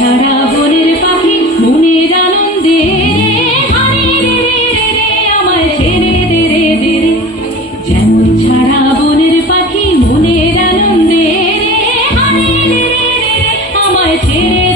ছাড়া বনের পাখি মনের আনন্দে হারে রে রে রে রে আমায় ছেড়ে দে রে দে রে। যেমন ছাড়া বনের পাখি মনের আনন্দে রে হারে রে রে রে রে আমায় ছেড়ে